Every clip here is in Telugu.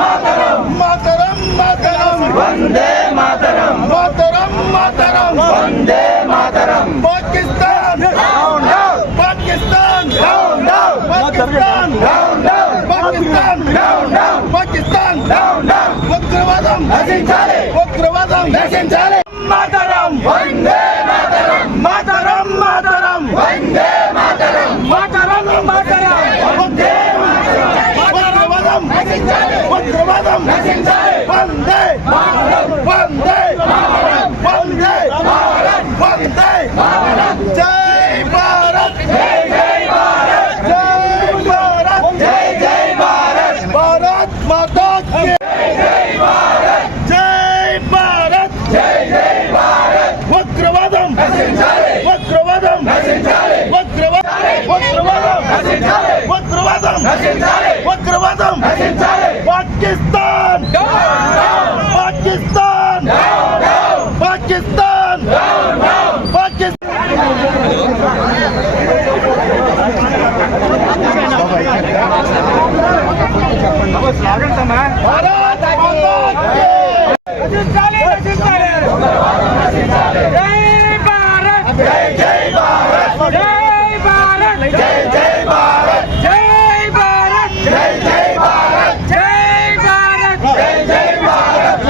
మాతరం మాతరం వందే మాతరం మాతరం మాతరం వందే మాతరం Pakistan down down Pakistan down down Pakistan down down Pakistan down down Pakistan down down ఉగ్రవాదం నశించాలి ఉగ్రవాదం నశించాలి మాతరం వందే మాతరం మాతరం మాతరం వందే మాతరం మాతరం మాతరం వందే మాతరం ఉగ్రవాదం నశించాలి ఉగ్రవాదం నశించాలి వందే మాతరం వందే మాతరం వందే మాతరం వందే మాతరం జై భారత్ జై జై భారత్ జై భారత్ జై జై భారత్ భారత్ మాతా కీ జై జై భారత్ జై భారత్ జై జై భారత్ ఉగ్రవాదం నశించాలి ఉగ్రవాదం నశించాలి ఉగ్రవాదం నశించాలి ఉగ్రవాదం నశించాలి ఉగ్రవాదం నశించాలి Pakistan down down Pakistan down down Pakistan down down Pakistan slogan సమా భారత్ మాతా కీ నశించాలి నశించాలి ఉగ్రవాదం నశించాలి జై భారత్ జై జై భారత్ జై భారత్ జై జై భారత్ జై భారత్ జై జై భారత్ జై భారత్ జై జై భారత్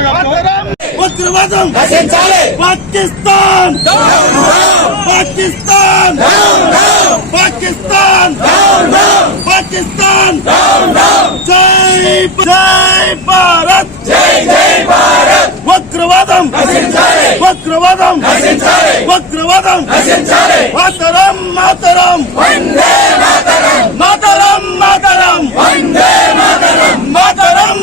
ఉగ్రవాదం నశించాలి Pakistan down down Pakistan down down Pakistan down down Pakistan down down జై జై భారత్ జై జై భారత్ ఉగ్రవాదం నశించాలి ఉగ్రవాదం నశించాలి ఉగ్రవాదం నశించాలి మాతరం మాతరం వందే మాతరం మాతరం మాతరం వందే మాతరం మాతరం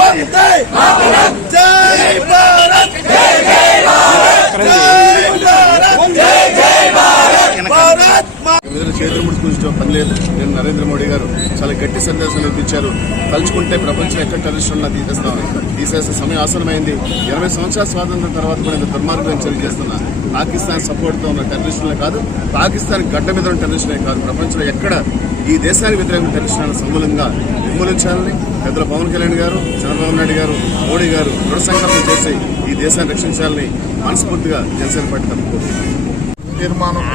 వందే మాతరం జై భారత్ జై జై భారత్ జై భారత్ జై జై భారత్ భారత్ చేతులు ముడుచుకుంటే పని లేదు. నేను నరేంద్ర మోడీ గారు చాలా గట్టి సందేశాలు ఇప్పించారు. తలుచుకుంటే ప్రపంచం ఎక్కడ టెర్రరిస్టున్నా తీసేసే సమయం ఆసనమైంది. 20 సంవత్సరాల స్వాతంత్రం తర్వాత కూడా ఇంత దుర్మార్గం చర్య చేస్తున్నా పాకిస్తాన్ సపోర్ట్తో ఉన్న టెర్రరిస్టులే కాదు, పాకిస్తాన్ గడ్డ మీద ఉన్న టెర్రరిస్టులే కాదు, ప్రపంచంలో ఎక్కడ ఈ దేశానికి వ్యతిరేకంగా టెర్రరిస్టులను సమూలంగా నిర్మూలించాలని పెద్దల పవన్ కళ్యాణ్ గారు, చంద్రబాబు నాయుడు గారు, మోడీ గారు దృఢ సంకల్పం చేసి ఈ దేశాన్ని రక్షించాలని మనస్ఫూర్తిగా జనసేన పార్టీ తప్పుకోండి. తీర్మానం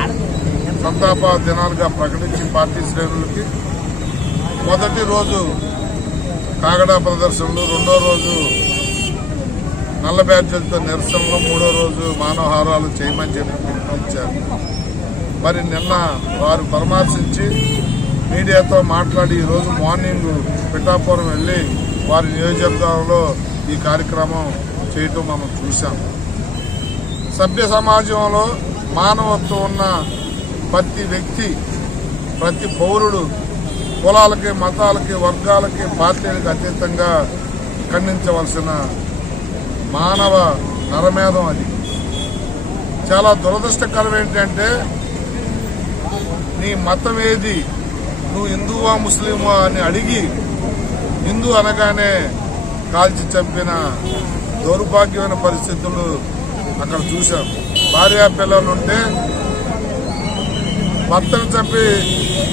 సంతాప దినాలుగా ప్రకటించి పార్టీ శ్రేణులకి మొదటి రోజు కాగడా ప్రదర్శనలు, రెండో రోజు నల్ల బ్యాడ్జీలతో నిరసనలు, మూడో రోజు మానవహారాలు చేయమని చెప్పి పిలుపునిచ్చారు. మరి నిన్న వారు పరామర్శించి మీడియాతో మాట్లాడి ఈరోజు మార్నింగ్ పిఠాపురం వెళ్ళి వారి నియోజకవర్గంలో ఈ కార్యక్రమం చేయటం మనం చూసాం. సభ్య సమాజంలో మానవత్వం ఉన్న ప్రతి వ్యక్తి, ప్రతి పౌరుడు కులాలకి, మతాలకి, వర్గాలకి, పార్టీలకు అతీతంగా ఖండించవలసిన మానవ నరమేధం అది. చాలా దురదృష్టకరం ఏంటంటే నీ మతం ఏది, నువ్వు హిందువా ముస్లిమా అని అడిగి హిందూ అనగానే కాల్చి చంపిన దౌర్భాగ్యమైన పరిస్థితులు అక్కడ చూశాం. భార్యా పిల్లలుంటే భర్తను చంపి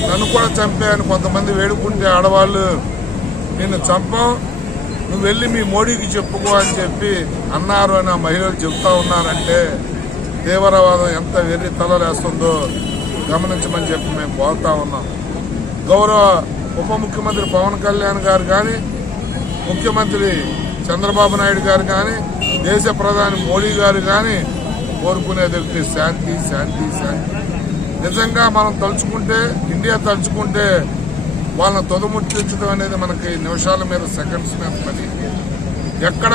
నన్ను కూడా చంపే అని కొంతమంది వేడుకుంటే ఆడవాళ్ళు నిన్ను చంపం, నువ్వు వెళ్ళి మీ మోడీకి చెప్పుకో అని చెప్పి అన్నారు అని ఆ మహిళలు చెబుతా ఉన్నారంటే తీవ్రవాదం ఎంత వెర్రి తలలేస్తుందో గమనించమని చెప్పి మేము కోరుతా ఉన్నాం. గౌరవ ఉప ముఖ్యమంత్రి పవన్ కళ్యాణ్ గారు కానీ, ముఖ్యమంత్రి చంద్రబాబు నాయుడు గారు కానీ, దేశ ప్రధాని మోడీ గారు కానీ కోరుకునేది శాంతి శాంతి శాంతి. నిజంగా మనం తలుచుకుంటే, ఇండియా తలుచుకుంటే వాళ్ళని తొదముట్టించడం అనేది మనకి నిమిషాల మీద, సెకండ్స్ మీద పని. ఎక్కడ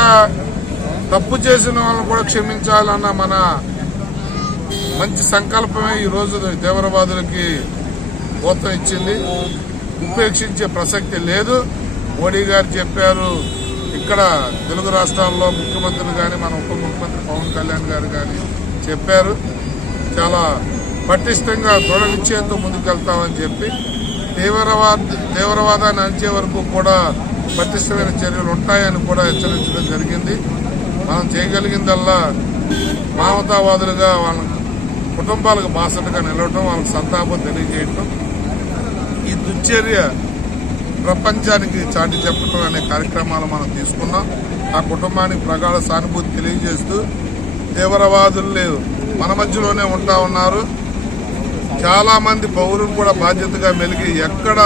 తప్పు చేసిన వాళ్ళని కూడా క్షమించాలన్న మన మంచి సంకల్పమే ఈరోజు తీవ్రవాదులకి ఊతం ఇచ్చింది. ఉపేక్షించే ప్రసక్తి లేదు. మోడీ గారు చెప్పారు, ఇక్కడ తెలుగు రాష్ట్రాల్లో ముఖ్యమంత్రులు కానీ, మన ఉప ముఖ్యమంత్రి పవన్ కళ్యాణ్ గారు కానీ చెప్పారు, చాలా పటిష్టంగా దృఢ నిశ్చయంతో ముందుకెళ్తామని చెప్పి తీవ్రవాదాన్ని అంచే వరకు కూడా పటిష్టమైన చర్యలు ఉంటాయని కూడా హెచ్చరించడం జరిగింది. మనం చేయగలిగిందల్లా మానవతావాదులుగా వాళ్ళ కుటుంబాలకు బాసటగా నిలవటం, వాళ్ళకి సంతాపం తెలియజేయటం. ఈ దుశ్చర్య ప్రపంచానికి చాటి చెప్పడం అనే కార్యక్రమాలు మనం తీసుకున్నాం. ఆ కుటుంబానికి ప్రగాఢ సానుభూతి తెలియజేస్తూ తీవ్రవాదులు మన మధ్యలోనే ఉంటా ఉన్నారు. చాలా మంది పౌరులు కూడా బాధ్యతగా మెలిగి ఎక్కడ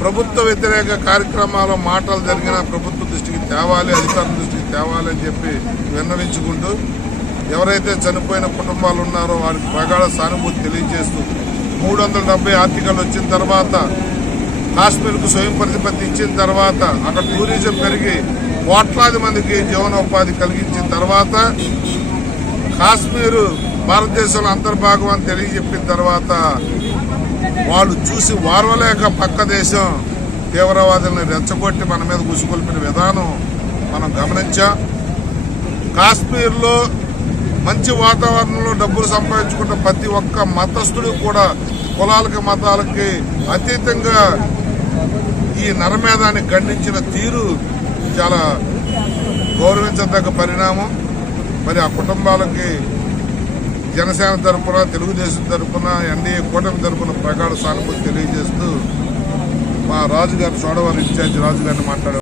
ప్రభుత్వ వ్యతిరేక కార్యక్రమాలు మాటలు జరిగినా ప్రభుత్వ దృష్టికి తేవాలి, అధికారుల దృష్టికి తేవాలి అని చెప్పి విన్నవించుకుంటూ ఎవరైతే చనిపోయిన కుటుంబాలు ఉన్నారో వారికి ప్రగాఢ సానుభూతి తెలియజేస్తూ 370 ఆర్టికల్ వచ్చిన తర్వాత కాశ్మీర్కు స్వయం ప్రతిపత్తి ఇచ్చిన తర్వాత అక్కడ టూరిజం పెరిగి కోట్లాది మందికి జీవనోపాధి కలిగించిన తర్వాత కాశ్మీరు భారతదేశంలో అంతర్భాగం అని తెలియజెప్పిన తర్వాత వాళ్ళు చూసి వారవలేక పక్క దేశం తీవ్రవాదులను రెచ్చగొట్టి మన మీద గుసికొల్పిన విధానం మనం గమనించాం. కాశ్మీర్లో మంచి వాతావరణంలో డబ్బులు సంపాదించుకున్న ప్రతి ఒక్క మతస్థుడు కూడా కులాలకి మతాలకి అతీతంగా ఈ నరమేధాన్ని ఖండించిన తీరు చాలా గౌరవించదగ్గ పరిణామం. మరి ఆ కుటుంబాలకి జనసేన తరఫున, తెలుగుదేశం తరఫున, ఎన్డీఏ కూటమి తరఫున ప్రగాఢ సానుభూతి తెలియజేస్తూ మా రాజుగారు, చోడవరం ఇన్ఛార్జి రాజుగారిని మాట్లాడారు.